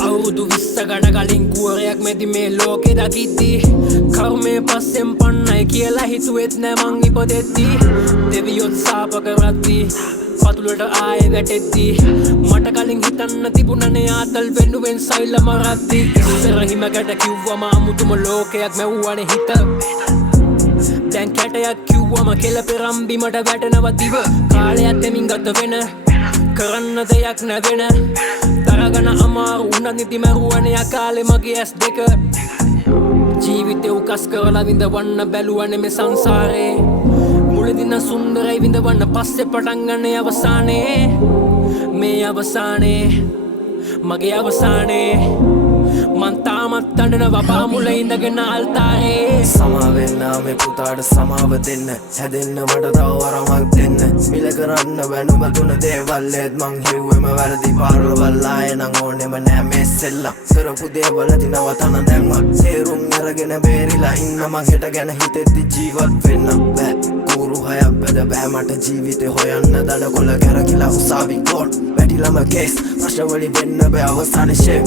අවුරුදු 20කට කලින් කුවරයක් මැදි මේ ලෝකෙ දකිද්දි කර්මයේ පස්සෙන් පන්නයි කියලා හිතුවෙත් නෑ මං ඉපදෙද්දි දෙවියොත් සාප කරද්දි පතුලට ආයෙ වැටෙද්දි මට කලින් හිතන්න තිබුණනේ ආතල් වෙනුවෙන් සෛල මරද්දි ඉස්සර හිමකට කිව්වම අමුතුම ලෝකයක් මැව්වනේ හිත දැන් කැටයක් කිව්වම කෙල පෙරම්බිමට වැටෙනවා දිව කාලයක් දෙමින් ගත වෙන කරන්න දෙයක් නැගෙන තරගන අමාරු උනත් නිති මැරුවනේ අකාලේ මගේ ඇස් දෙක ජීවිතේ උකස් කරලා විඳවන්න බැලුවනේ මේ සංසාරේ මුලදින සුන්දරයි විඳවන්න පස්සේ පටන් ගන්න අවසානේ මේ අවසානේ මගේ අවසානේ මං තාමත් අඬනවා පාමුල ඉඳගෙන අල්තාරේ සමාවෙන්න මේ පුතාට සමාව දෙන්න හැදෙන්න මට තව වරමක් දෙන්න මිල කරන්න බැනුම තුන දේවල් ඒත් මං හිව්වෙම වැරදි පාරවල් ආයේ නම් ඕනෙම නෑ මේ සෙල්ලම් කරපු දේවල්දී නවතන දැන්ම තේරුම් අරගෙන බේරිලා ඉන්න මං හෙට ගැන හිතෙද්දි ජීවත් වෙන්න බෑ කූරු හයක් බැද බෑ මට ජීවිතේ හොයන්න දඩකොළ කැරකිලා උසාවි කෝට් වැටිලම කේස් ප්‍රශ්න වලින් වෙන්න බෑ අවසානේ ෂේප්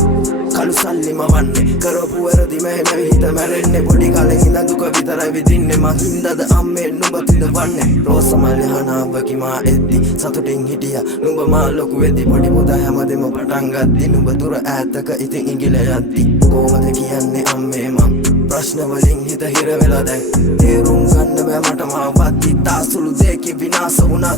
කළු සල්ලිම වන්නේ කරපු වැරදි මෙහෙම හිත මැරෙන්නේ පොඩි කාලෙන් ඉඳන් දුක විතරයි විඳින්නේ මං හින්දාද අම්මේ නුඹ පිඳවන්නේ රෝසමල් යහනාවකි මා එද්දි සතුටින් හිටියා නුඹ මා ලොකු වෙද්දි පොඩි පුතා හැමදෙම පටන් ගද්දි නුඹ දුර ඈතක ඉතින් ඉඟිල යද්දි කොහොමද කියන්නේ අම්මේ මං ප්‍රශ්න වලින් හිත හිර වෙලා දැන් තේරුම් ගන්න බෑ මට මාවත් ඉතාසුළු දෙකේ විනාශ වුණා